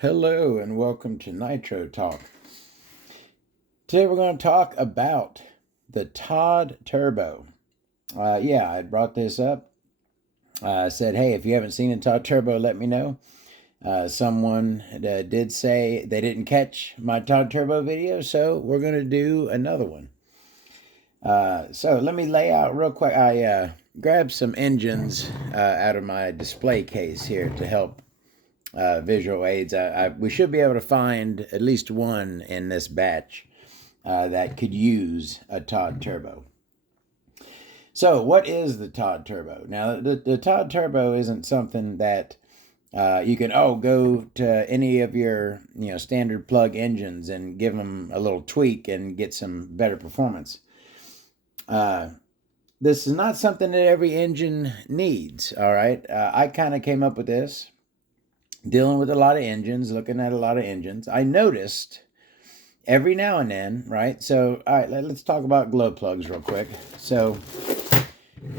Hello and welcome to Nitro Talk. Today we're going to talk about the Todd Turbo. I brought this up. I said, hey, if you haven't seen a Todd Turbo, let me know. Someone did say they didn't catch my Todd Turbo video, so we're going to do another one. So let me lay out real quick. I grabbed some engines out of my display case here to help visual aids. We should be able to find at least one in this batch that could use a Todd Turbo. So what is the Todd Turbo? Now, the Todd Turbo isn't something that you can, go to any of your standard plug engines and give them a little tweak and get some better performance. This is not something that every engine needs, all right? I kind of came up with this dealing with a lot of engines, looking at a lot of engines. I noticed every now and then, right? So, all right, let's talk about glow plugs real quick. So,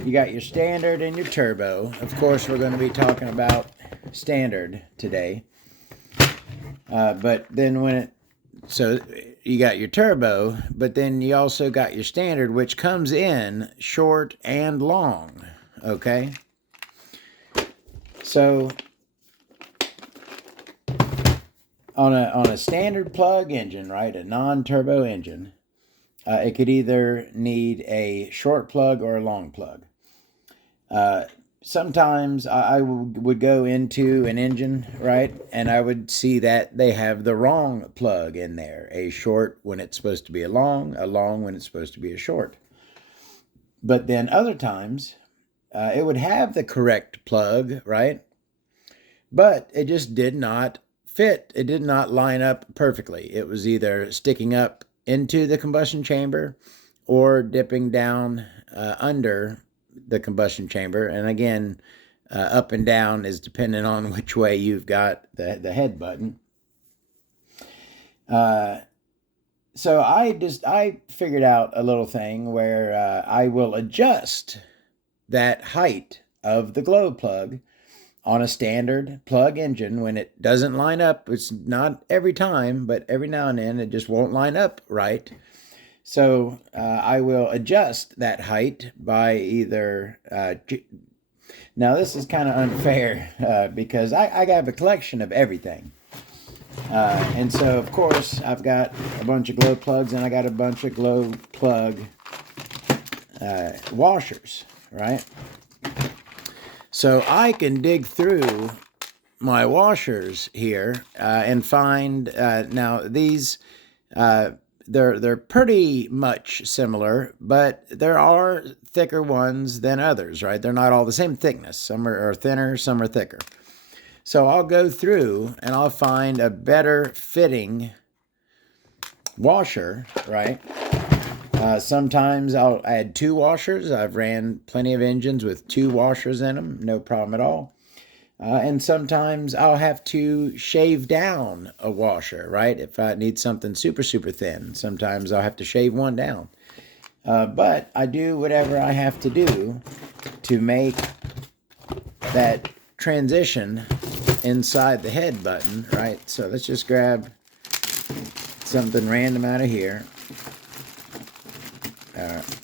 you got your standard and your turbo. Of course, we're going to be talking about standard today. But then you got your turbo, but then you also got your standard, which comes in short and long, okay? So, on a standard plug engine, right, a non-turbo engine, it could either need a short plug or a long plug. Sometimes I would go into an engine, right, and I would see that they have the wrong plug in there, a short when it's supposed to be a long when it's supposed to be a short. But then other times, it would have the correct plug, right, but it just did not fit. It did not line up perfectly. It was either sticking up into the combustion chamber or dipping down under the combustion chamber. And again, up and down is dependent on which way you've got the head button. So I figured out a little thing where I will adjust that height of the glow plug on a standard plug engine when it doesn't line up. It's not every time, but every now and then it just won't line up right. So I will adjust that height by either... now this is kind of unfair because I have a collection of everything. And so, of course, I've got a bunch of glow plugs and I got a bunch of glow plug washers, right? So I can dig through my washers here and find now these they're pretty much similar, but there are thicker ones than others, right? They're not all the same thickness. Some are thinner, some are thicker. So I'll go through and I'll find a better fitting washer, right? Sometimes I'll add two washers. I've ran plenty of engines with two washers in them, no problem at all. And sometimes I'll have to shave down a washer, right? If I need something super, super thin, sometimes I'll have to shave one down. But I do whatever I have to do to make that transition inside the head button, right? So let's just grab something random out of here.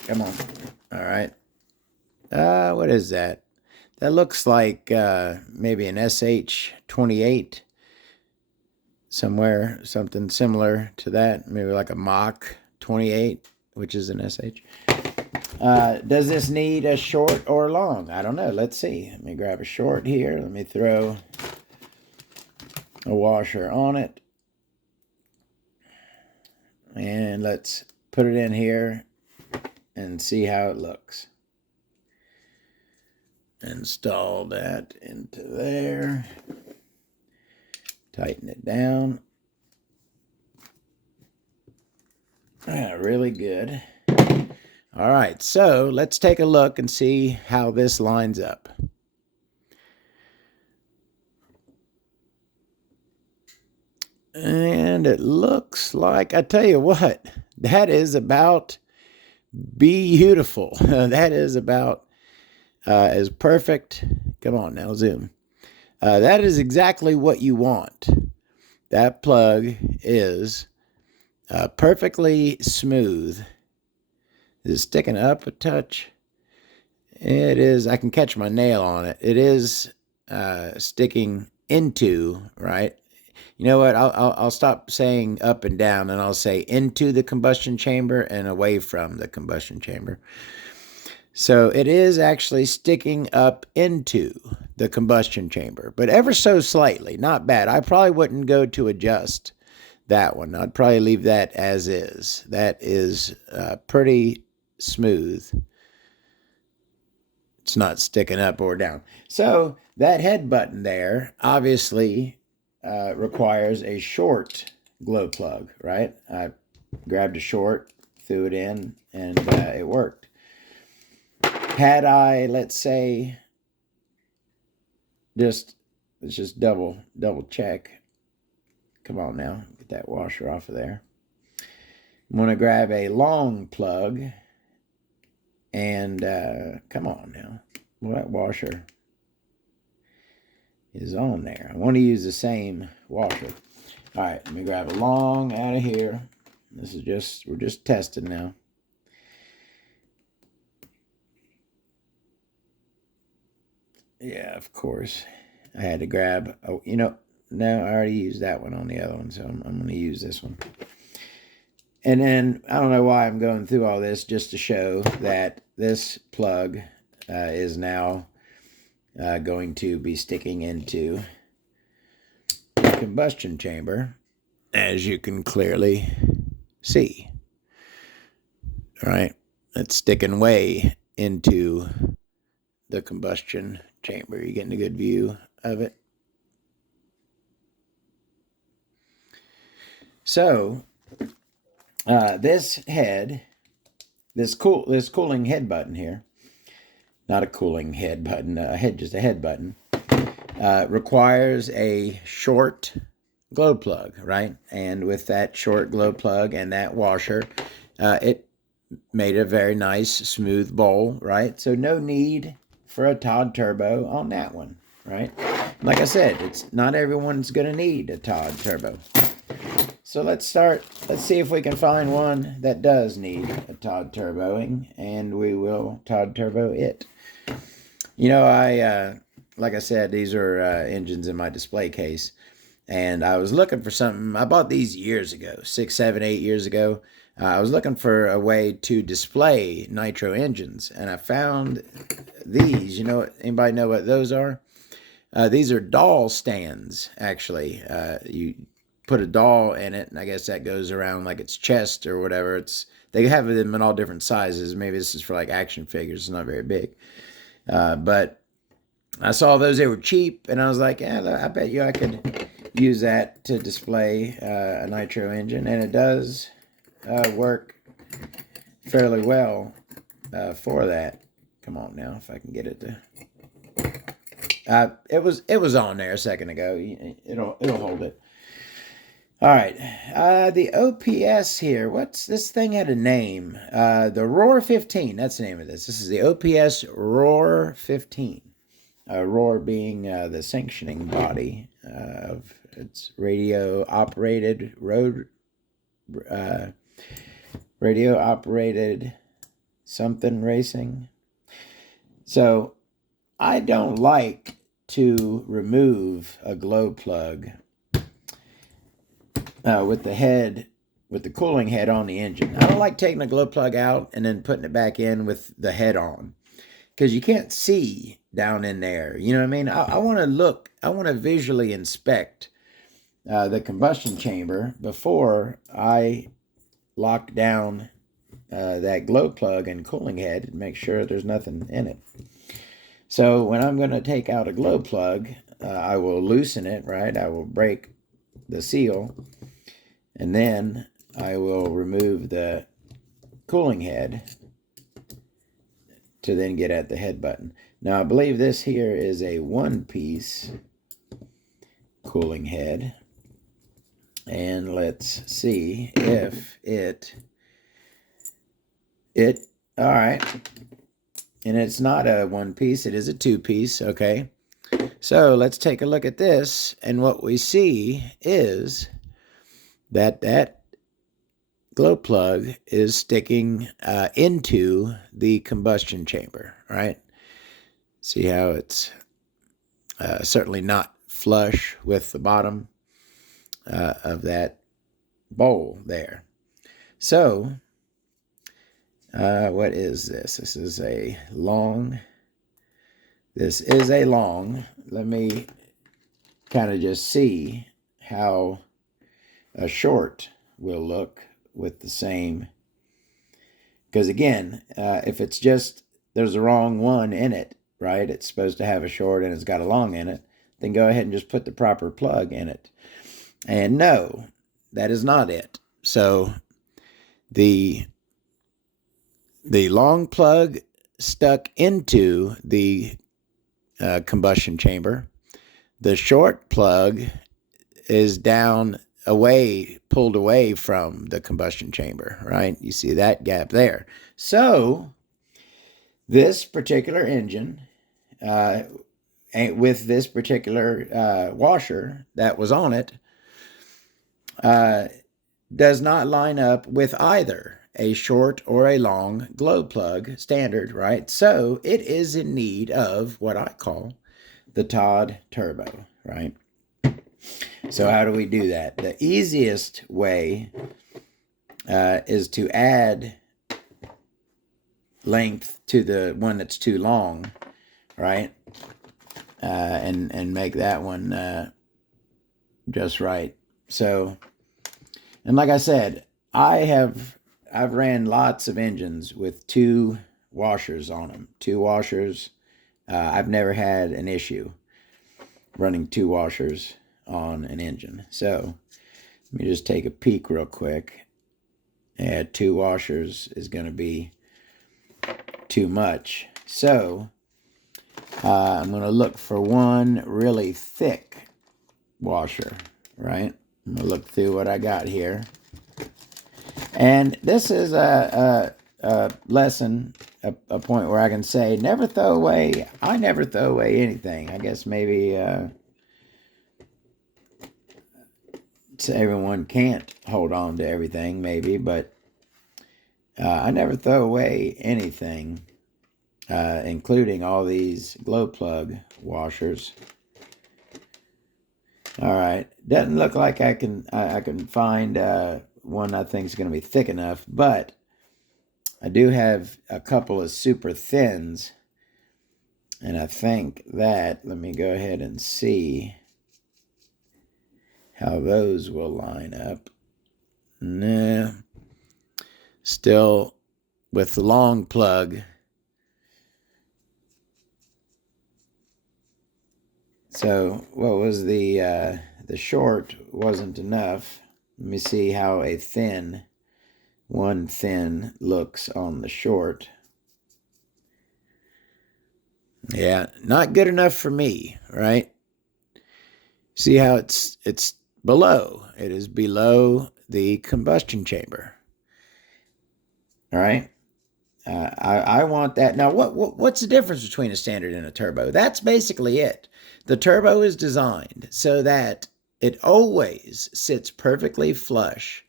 Come on. All right. What is that? That looks like maybe an SH28 somewhere, something similar to that. Maybe like a Mach 28, which is an SH. Does this need a short or long? I don't know. Let's see. Let me grab a short here. Let me throw a washer on it. And let's put it in here and see how it looks. Install that into there. Tighten it down. Really good. All right, so let's take a look and see how this lines up. And it looks like, I tell you what, that is about beautiful. That is about as perfect. Come on now, zoom. That is exactly what you want. that plug is perfectly smooth. Is it sticking up a touch? It is. I can catch my nail on it. It is sticking into, right? You know what? I'll stop saying up and down, and I'll say into the combustion chamber and away from the combustion chamber. So it is actually sticking up into the combustion chamber, but ever so slightly. Not bad. I probably wouldn't go to adjust that one. I'd probably leave that as is. That is pretty smooth. It's not sticking up or down. So that head button there obviously requires a short glow plug, right? I grabbed a short, threw it in, and it worked. Had I, let's say, let's just double check. Come on now, get that washer off of there. I'm going to grab a long plug and come on now. Well, that washer is on there. I want to use the same washer. All right, let me grab a long out of here. This is we're just testing now. Yeah, of course. I had to grab, no, I already used that one on the other one, so I'm going to use this one. And then, I don't know why I'm going through all this, just to show that this plug is now going to be sticking into the combustion chamber, as you can clearly see. All right, it's sticking way into the combustion chamber. You're getting a good view of it. So this cooling head button here, not a cooling head button, just a head button, requires a short glow plug, right? And with that short glow plug and that washer, it made a very nice smooth bowl, right? So no need for a Todd Turbo on that one, right? Like I said, it's not everyone's going to need a Todd Turbo. So let's see if we can find one that does need a Todd Turboing, and we will Todd Turbo it. Like I said, these are engines in my display case, and I was looking for something. I bought these years ago, 6, 7, 8 years ago. I was looking for a way to display Nitro engines, and I found these. Anybody know what those are? These are doll stands, actually. You put a doll in it, and I guess that goes around like its chest or whatever. They have them in all different sizes. Maybe this is for like action figures. It's not very big. But I saw those. They were cheap, and I was like, yeah, I bet you I could use that to display a Nitro engine, and it does work fairly well for that. Come on now, if I can get it to. It was on there a second ago. It'll hold it. All right. The OPS here. This thing had a name? The Roar 15. That's the name of this. This is the OPS Roar 15. Roar being the sanctioning body of its radio operated something racing. So I don't like to remove a glow plug with the cooling head on the engine. I don't like taking the glow plug out and then putting it back in with the head on, because you can't see down in there. You know what I mean? I want to visually inspect the combustion chamber before I lock down that glow plug and cooling head and make sure there's nothing in it. So when I'm going to take out a glow plug, I will loosen it, right? I will break the seal, and then I will remove the cooling head to then get at the head button. Now I believe this here is a one-piece cooling head, and let's see if it all right. And it's not a one-piece, it is a two-piece, okay? So let's take a look at this, and what we see is that glow plug is sticking into the combustion chamber, right? See how it's certainly not flush with the bottom of that bowl there. So what is this? This is a long. Let me kind of just see how a short will look with the same. Because again, if it's just, there's a wrong one in it, right? It's supposed to have a short and it's got a long in it. Then go ahead and just put the proper plug in it. And no, that is not it. So the long plug stuck into the combustion chamber. The short plug is down away, pulled away from the combustion chamber, right? You see that gap there. So this particular engine, with this particular washer that was on it, does not line up with either a short or a long glow plug standard, right? So it is in need of what I call the Todd Turbo, right? So how do we do that? The easiest way is to add length to the one that's too long, right? And make that one just right. So, and like I said, I've ran lots of engines with 2 washers on them. 2 washers. I've never had an issue running 2 washers on an engine. So let me just take a peek real quick. Yeah, 2 washers is going to be too much. So I'm going to look for one really thick washer, right? I'm going to look through what I got here. And this is a lesson, a point where I can say, never throw away. I never throw away anything. I guess maybe everyone can't hold on to everything, maybe, but I never throw away anything, including all these glow plug washers. All right, doesn't look like I can find one I think is going to be thick enough, but I do have a couple of super thins, and I think that, let me go ahead and see how those will line up. Nah, still with the long plug. So what was the short wasn't enough. Let me see how a one thin looks on the short. Yeah, not good enough for me, right? See how it's below. It is below the combustion chamber. All right. I want that. Now, what's the difference between a standard and a turbo? That's basically it. The turbo is designed so that it always sits perfectly flush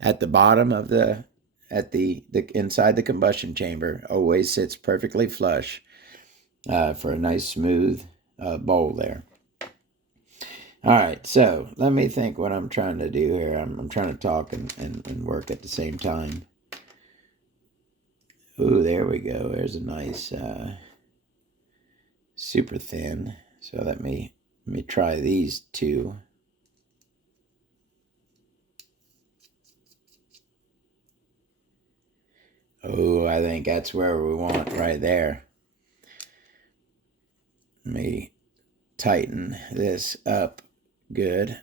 at the bottom of the inside the combustion chamber. Always sits perfectly flush for a nice smooth bowl there. All right, so let me think what I'm trying to do here. I'm trying to talk and work at the same time. Ooh, there we go. There's a nice super thin. So let me try these 2. Oh, I think that's where we want right there. Let me tighten this up good.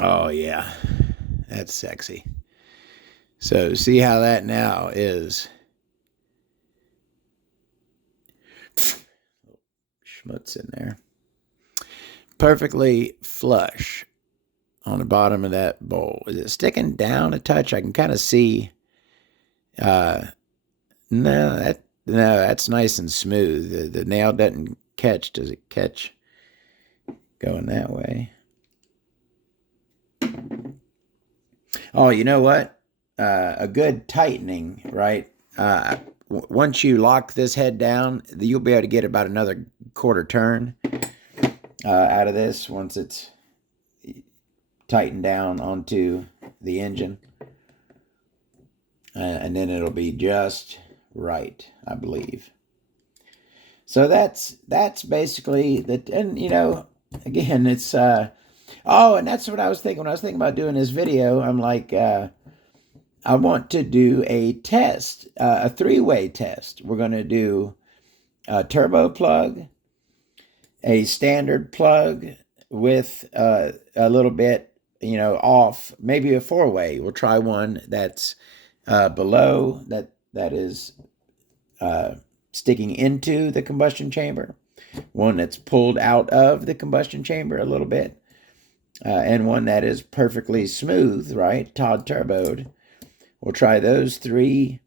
Oh, yeah. That's sexy. So see how that now is schmutz in there. Perfectly flush on the bottom of that bowl. Is it sticking down a touch? I can kind of see. No, No, that's nice and smooth. The nail doesn't catch. Does it catch going that way? Oh, you know what? A good tightening, right? Once you lock this head down, you'll be able to get about another quarter turn out of this once it's tightened down onto the engine. And then it'll be just right, I believe. So that's basically that. And you know, again, it's oh, and that's what I was thinking when I was thinking about doing this video. I'm like, I want to do a test, a three-way test. We're going to do a turbo plug, a standard plug with a little bit, you know, off, maybe a four-way. We'll try one that's below, that is sticking into the combustion chamber, one that's pulled out of the combustion chamber a little bit, and one that is perfectly smooth, right? Todd Turboed. We'll try those three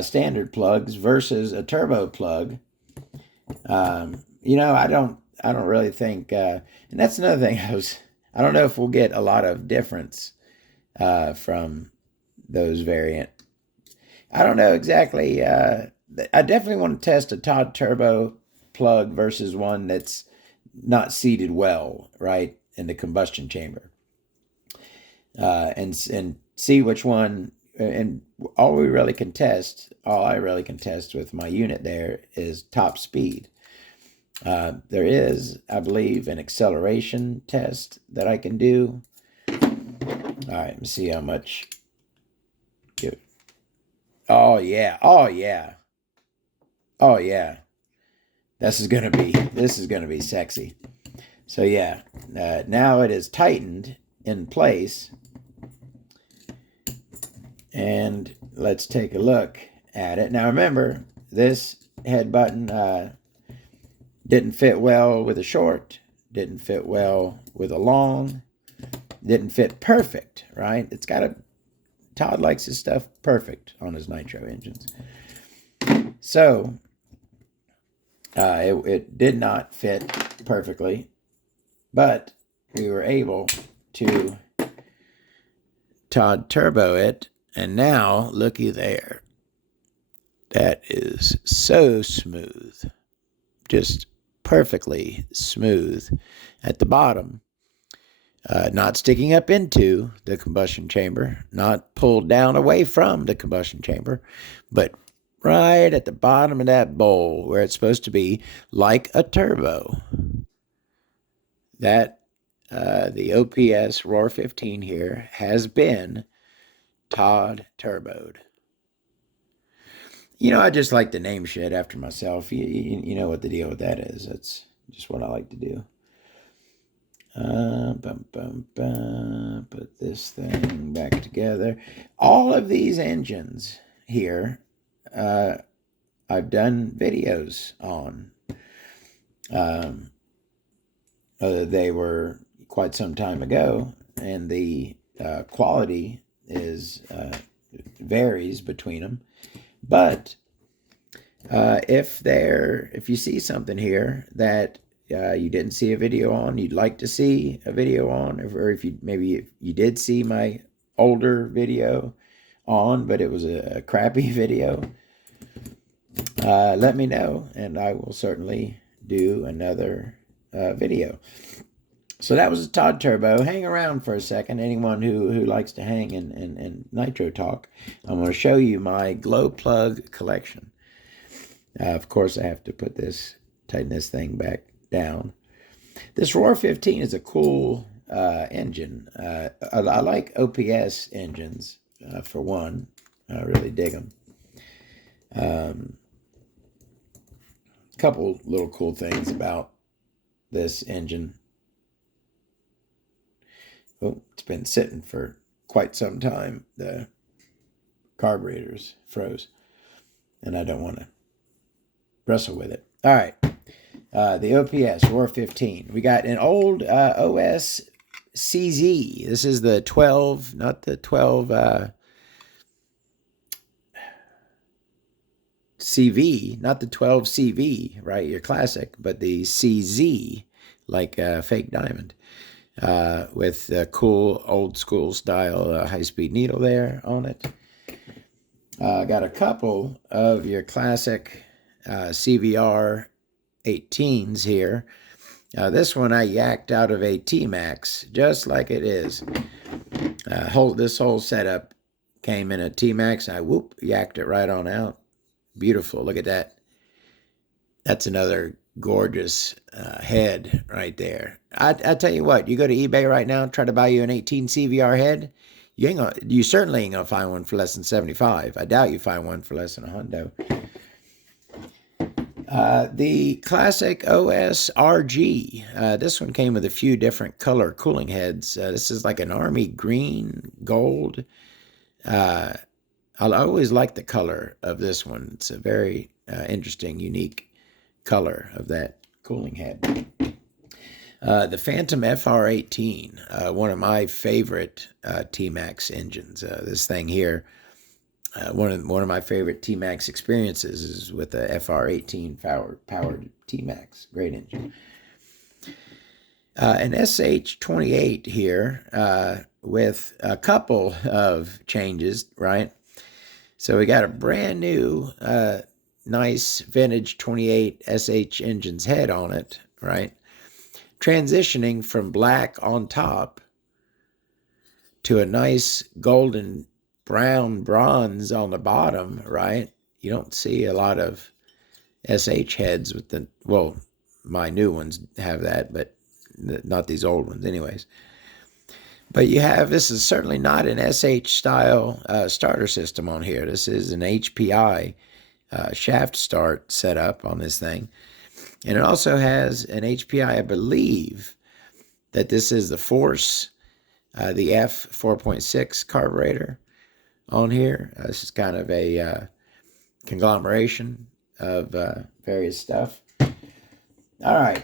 standard plugs versus a turbo plug. You know, I don't really think, and that's another thing. I don't know if we'll get a lot of difference from those variant. I don't know exactly. I definitely want to test a Todd Turbo plug versus one that's not seated well, right, in the combustion chamber, and see which one. And all I really can test with my unit there is top speed. There is, I believe, an acceleration test that I can do. All right, let me see how much. Oh yeah, oh yeah, oh yeah. This is gonna be sexy. So yeah, now it is tightened in place, and let's take a look at it. Now remember, this head button didn't fit well with a short, didn't fit well with a long, didn't fit perfect, right? It's got a, Todd likes his stuff perfect on his Nitro engines. So it did not fit perfectly, but we were able to Todd Turbo it, and now looky there. That is so smooth, just perfectly smooth at the bottom. Not sticking up into the combustion chamber, not pulled down away from the combustion chamber, but right at the bottom of that bowl where it's supposed to be, like a turbo. That the OPS Roar 15 here has been Todd Turboed. You know, I just like to name shit after myself. You know what the deal with that is. That's just what I like to do. Put this thing back together. All of these engines here, I've done videos on. They were quite some time ago, and the quality is varies between them. But if you see something here that you didn't see a video on, you'd like to see a video on, or if you did see my older video on, but it was a crappy video, let me know, and I will certainly do another video. So that was a Todd Turbo. Hang around for a second, anyone who likes to hang and Nitro talk. I'm going to show you my glow plug collection. Of course, I have to tighten this thing back down. This Roar 15 is a cool engine. I like OPS engines, for one. I really dig them. Couple little cool things about this engine. Oh, it's been sitting for quite some time. The carburetor's froze, and I don't want to wrestle with it. All right. The OPS Roar 15. We got an old OS CZ. This is the 12, not the 12. CV, not the 12CV, right, your classic, but the CZ, like a fake diamond, with a cool old school style high-speed needle there on it. Got a couple of your classic CVR 18s here. This one I yacked out of a T-Max, just like it is. This whole setup came in a T-Max. I yacked it right on out. Beautiful. Look at that. That's another gorgeous head right there. I tell you what, you go to eBay right now, try to buy you an 18 CVR head, you certainly ain't gonna find one for less than 75. I doubt you find one for less than $100. The classic OS RG. This one came with a few different color cooling heads. This is like an army green, gold. I always like the color of this one. It's a very interesting, unique color of that cooling head. The Phantom FR18, one of my favorite T-Max engines. This thing here, one of my favorite T-Max experiences is with the FR18 powered T-Max. Great engine. An SH28 here with a couple of changes, right? So we got a brand new, nice vintage 28 SH engine's head on it, right? Transitioning from black on top to a nice golden brown bronze on the bottom, right? You don't see a lot of SH heads with my new ones have that, but not these old ones anyways. But this is certainly not an SH style starter system on here. This is an HPI shaft start setup on this thing. And it also has an HPI, I believe, that this is the Force, the F 4.6 carburetor on here. This is kind of a conglomeration of various stuff. All right,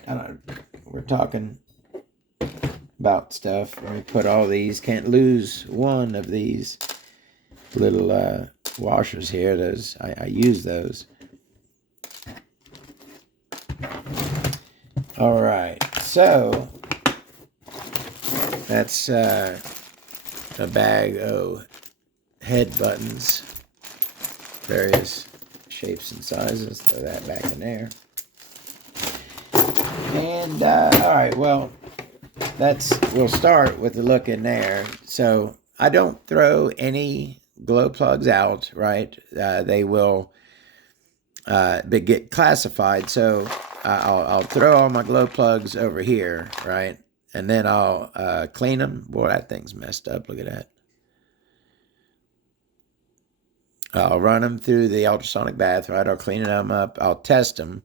we're talking about stuff. Let me put all these. Can't lose one of these little washers here. Those I use those. All right, so that's a bag of head buttons, various shapes and sizes. Throw that back in there. And all right, well, we'll start with the look in there. So I don't throw any glow plugs out, right? They will get classified. So I'll throw all my glow plugs over here, right? And then I'll clean them. Boy, that thing's messed up. Look at that. I'll run them through the ultrasonic bath, right? I'll clean them up. I'll test them.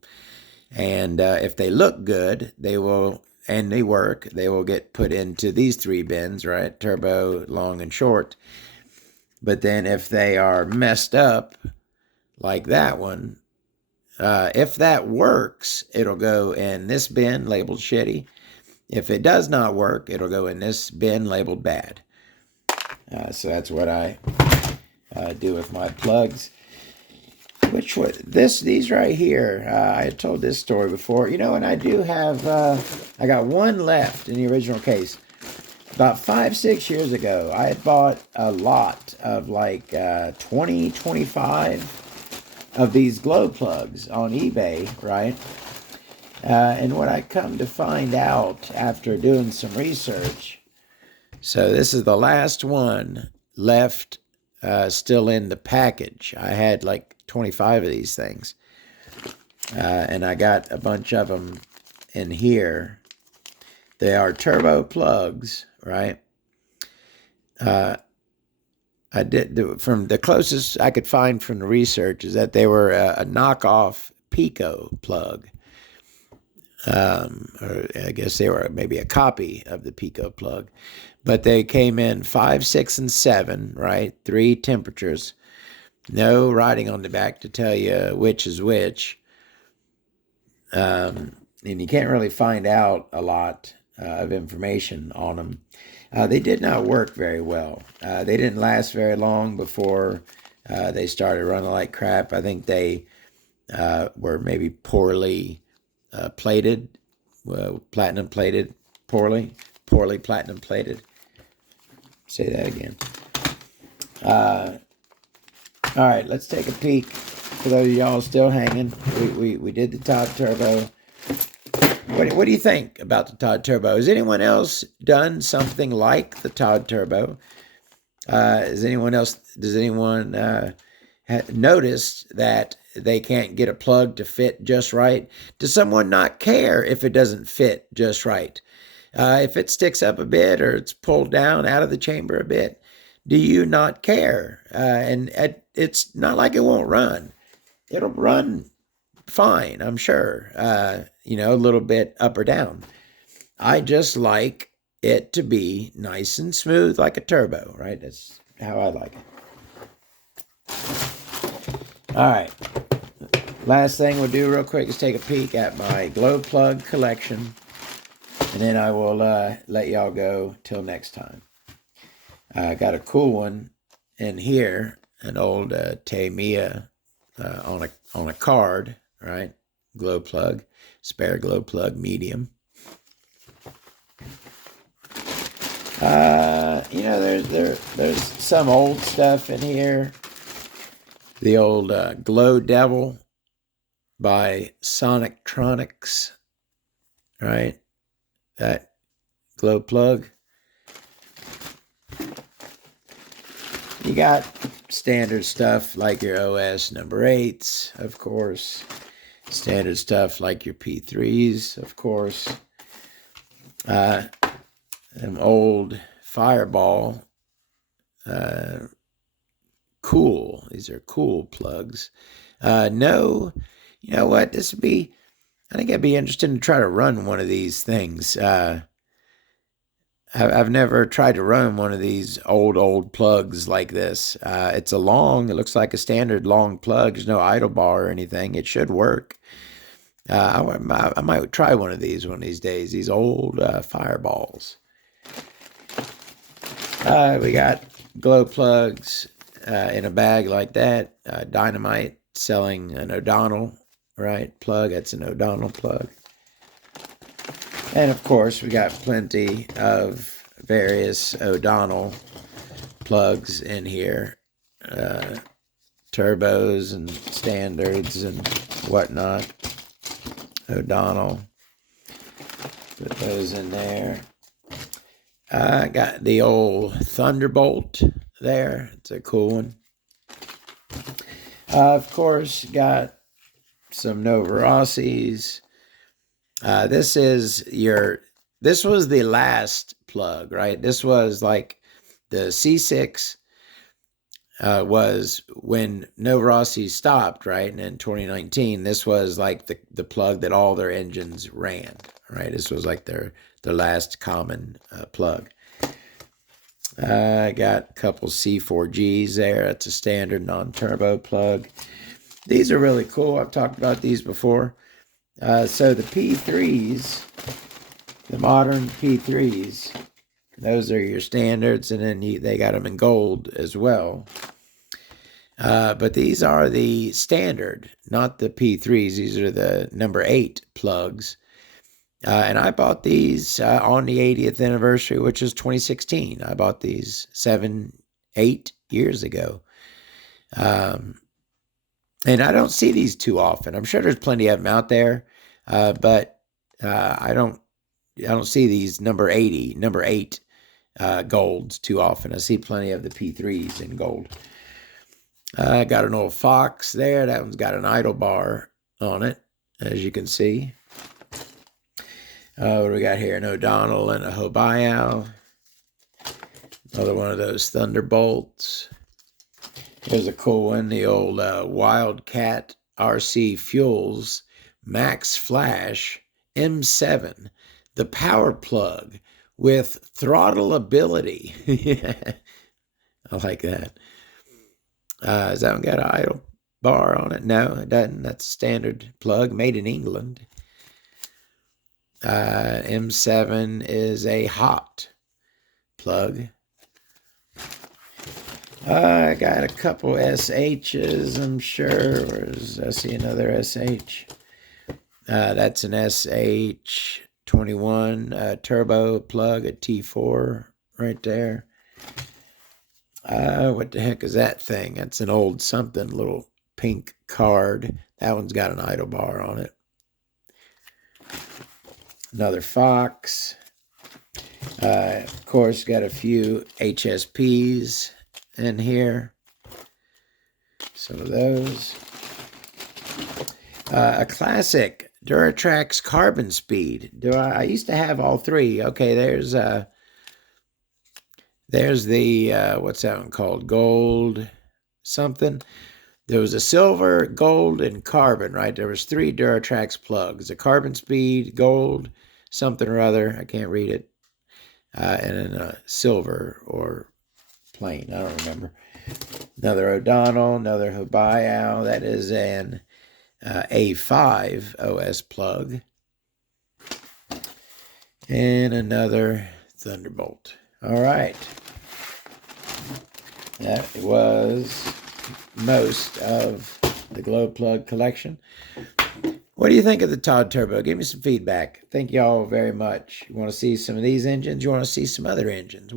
And if they look good, they will, and they work, they will get put into these 3 bins, right? Turbo, long, and short. But then if they are messed up, like that one, if that works, it'll go in this bin labeled shitty. If it does not work, it'll go in this bin labeled bad. So that's what I do with my plugs. These right here, I had told this story before. And I do have, I got one left in the original case. About 5-6 years ago, I had bought a lot of like 25 of these glow plugs on eBay, right? And what I come to find out after doing some research, so this is the last one left still in the package. I had like 25 of these things. And I got a bunch of them in here. They are turbo plugs, right? I did from the closest I could find from the research is that they were a knockoff Pico plug. Or I guess they were maybe a copy of the Pico plug, but they came in 5, 6, and 7, right? 3 temperatures. No writing on the back to tell you which is which. And you can't really find out a lot of information on them. They did not work very well. They didn't last very long before they started running like crap. I think they were maybe poorly plated, platinum plated, poorly platinum plated. Say that again. All right, let's take a peek. For those of y'all still hanging, we did the Todd Turbo. What do you think about the Todd Turbo? Has anyone else done something like the Todd Turbo? Does anyone noticed that they can't get a plug to fit just right? Does someone not care if it doesn't fit just right? If it sticks up a bit or it's pulled down out of the chamber a bit, do you not care? And it's not like it won't run. It'll run fine, I'm sure. A little bit up or down. I just like it to be nice and smooth like a turbo, right? That's how I like it. All right. Last thing we'll do real quick is take a peek at my glow plug collection. And then I will let y'all go till next time. I got a cool one in here, an old Tamiya on a card, right? Glow plug, spare glow plug, medium. There's some old stuff in here. The old Glow Devil by Sonictronics, right? That glow plug. You got standard stuff like your OS number 8s, of course. Standard stuff like your P3s, of course. An old Fireball. Cool. These are cool plugs. No, you know what? I think I'd be interested to try to run one of these things. I've never tried to run one of these old plugs like this. It looks like a standard long plug. There's no idle bar or anything. It should work. I might try one of these days, these old Fireballs. We got glow plugs in a bag like that. Dynamite selling an O'Donnell, right? Plug. That's an O'Donnell plug. And of course, we got plenty of various O'Donnell plugs in here. Turbos and standards and whatnot. O'Donnell. Put those in there. I got the old Thunderbolt there. It's a cool one. Of course, got some Novarossis. This was the last plug, right? This was like the C6 was when Novarossi stopped, right? And in 2019, this was like the plug that all their engines ran, right? This was like their last common plug. I got a couple C4Gs there. It's a standard non-turbo plug. These are really cool. I've talked about these before. So the P3s, the modern P3s, those are your standards, and then they got them in gold as well. But these are the standard, not the P3s. These are the number 8 plugs. And I bought these on the 80th anniversary, which is 2016. I bought these 8 years ago. And I don't see these too often. I'm sure there's plenty of them out there, but I don't see these number 8 golds too often. I see plenty of the P3s in gold. I got an old Fox there. That one's got an idle bar on it, as you can see. What do we got here? An O'Donnell and a Hobayao. Another one of those Thunderbolts. Here's a cool one, the old Wildcat RC Fuels Max Flash M7, the power plug with throttle ability. I like that. Has that one got an idle bar on it? No, it doesn't. That's a standard plug made in England. M7 is a hot plug. I got a couple SHs, I'm sure. I see another SH. That's an SH21 turbo plug, a T4 right there. What the heck is that thing? That's an old something, little pink card. That one's got an idle bar on it. Another Fox. Of course, got a few HSPs in here. Some of those. A classic Duratrax Carbon Speed. I used to have all three. Okay, there's the what's that one called? Gold something. There was a silver, gold, and carbon, right? There was three Duratrax plugs. A Carbon Speed, gold, something or other. I can't read it. And then a silver or plain. I don't remember. Another O'Donnell, another Hobayao. That is an A5 OS plug. And another Thunderbolt. All right. That was most of the glow plug collection. What do you think of the Todd Turbo? Give me some feedback. Thank you all very much. You want to see some of these engines? You want to see some other engines?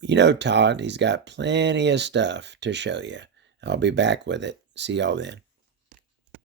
You know Todd, he's got plenty of stuff to show you. I'll be back with it. See y'all then.